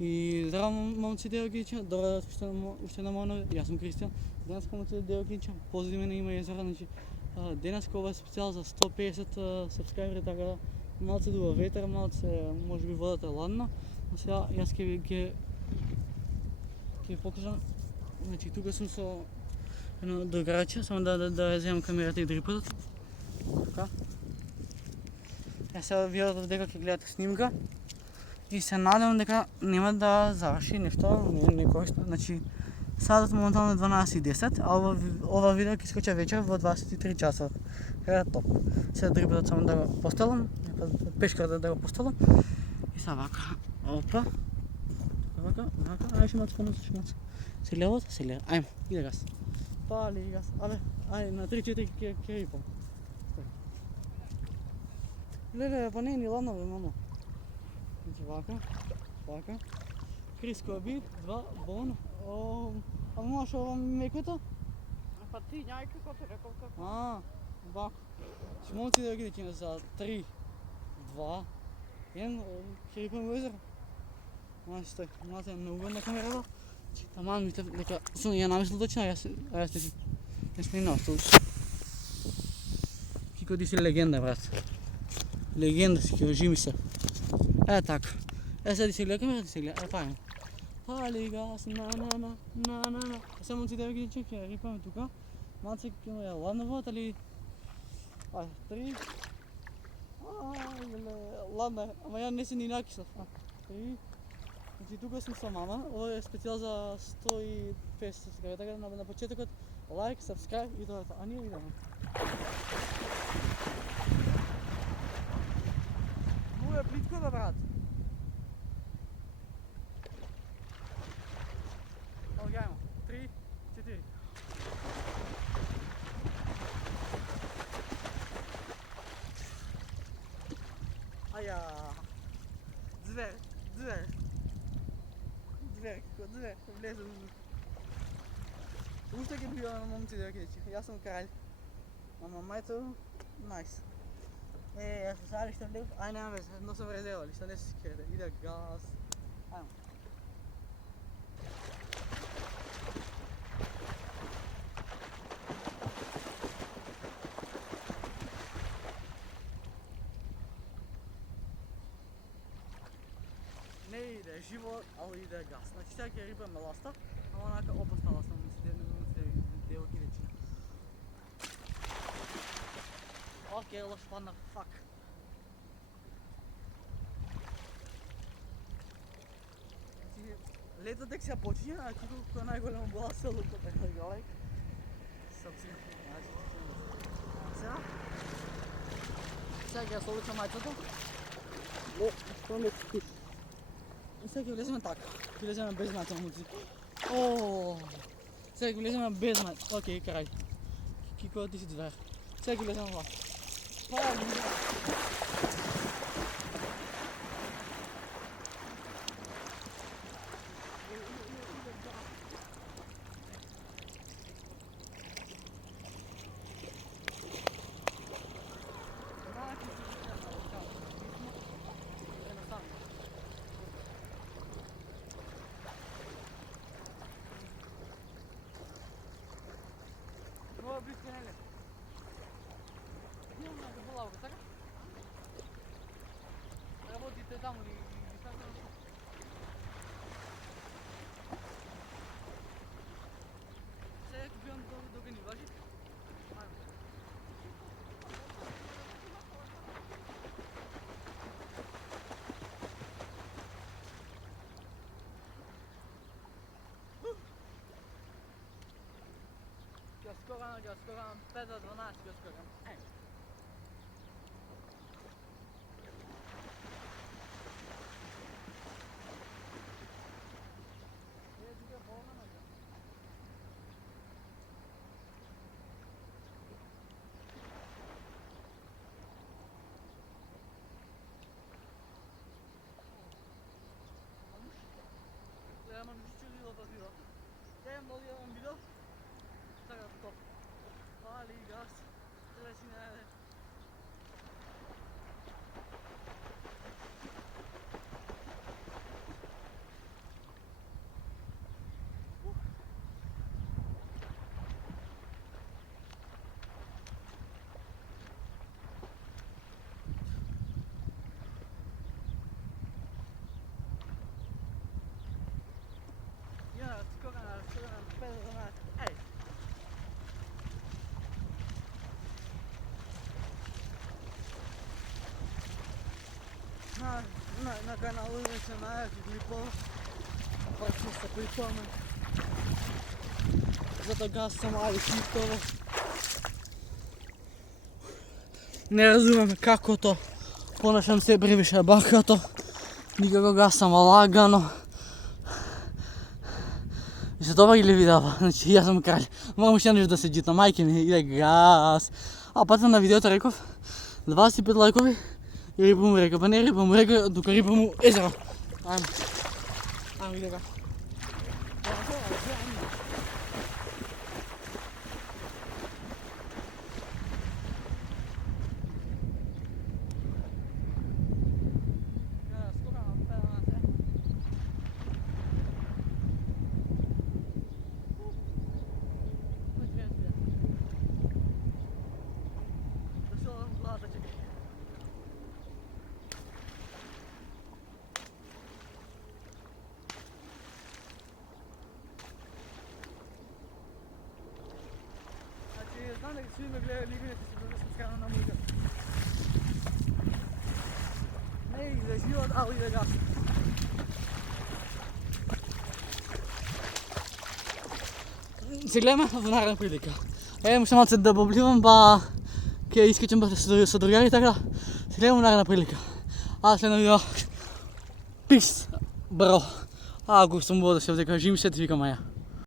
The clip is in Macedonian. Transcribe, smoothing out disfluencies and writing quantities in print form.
И здраво, момци Делгича, добре уште на моно, јас сум Кристијан. Денес момци Делгича, позади мене има езеро, значи денес ова е специјал за 150 сабскрајбери, така да малце дува ветер, малце можеби водата е ладна. Но сега јас ќе ви покажам. Значи тука сум со едно другарче, само да ја земам камерата и други патот. Така. Сега видите дека ќе гледате снимка. И се надевам дека нема да заврши нешто некорисно. Значи, садот моментално е 12:10, а ова видео ќе скочи вечер во 23 часот. Е топ. Сега други пат само да го постелам, пешка да го постелам. И сега вака. Опа. Вака. Ајде шмац, шмац. Се левот, се лево. Ајмо, иде газ. Пали газ. Ајде, на 3-4 ќе рипам. Леле, па не е ни ладно бе, мамо. Значи вака. Криско би, 2, бон. А можеш ова мекото? Па ти няј како ти рекол како. Вако. Ще момци да ги декиме за 3, 2, 1, ќе рипаме во езеро. Значи стој, малце е многу на камерата. Таман мислев дека сум ја намислил точно, јас ти си. Нешто не наостил. Кико ти си легенда, брат. Легенда си, ќе ожими се. Така. Сега ти се гледа камерата, ти се гледа. Пајме. Пали газ, на. Сега момци да ги дече, ќе рипаме тука. Малце ќе му ја ладна водата, али... Ајде, 3. Ладна е, ама ја не се ни накиснав. 3. Значи тука сум со мама, ова е специјал за 150 сабскрајбери, така да на почетокот лайк, сабскрајб и тоа е тоа. А ние идеме. Му е плитко бе, брат. Ајмо, 3, 4. Аја. Звер, влезе ужас. Уште ќе бива на момци да ќе речи, јас сум кралј. Ама мајто, најс. Јас сега ли што влев, ај нема везе, но сум резерва ли, што не се скерете, иде газ. Ајмо. Не иде живот, али иде газ. Значи сега ќе рипаме ласта, ама онака опасна ласта, Делги речи. Окей, лош падна, фак. Значи, лето дек се почине, а тука кој најголемо була селото, така да галек. Сапси, сега ќе соличам мајцото. Што не спиш? И сега ќе влеземе така, ќе влеземе без мајца, момци. Сега ќе влеземе без мајца, окей, крај. Кико ти си звер. Сега ќе влеземе вака. Ова близко не е. Имам да болава, така? Работите таму ли така? Сега ќе бивам докато ни важи. Ќе скорам 5 до 12 ќе скорам. Гледам чудило тоа видео. Гледам дали имам видео. Така топ. Пали газ. Треба си најде. Ей! На канал начинаю Глипов. Почти с притоном. Зато газ сама летіть. Не розумiem kako to ponašam se previše bahato, nikako ga sam lagano. Že dobro ili vidava, znači ja sam kralj, moram še nešto da se džita majke mi ide gas. A pa sam na videota rekao 25 lajkovi i riba mu rekao, pa ne riba mu rekao, dok riba mu ezero. Ajmo ide ga. Znam da svi me gledaju ljubitelji da sam skrano na muđa. Ne ide život, ali ide gas. Се гледаме в наредна прилика. Ще малце да бобливам, ке изкачам с другари, така да се гледаме в наредна прилика. Аз след на видео. Пис, бро. Ако съм бъл да се вдека, жим се ти вика Майя.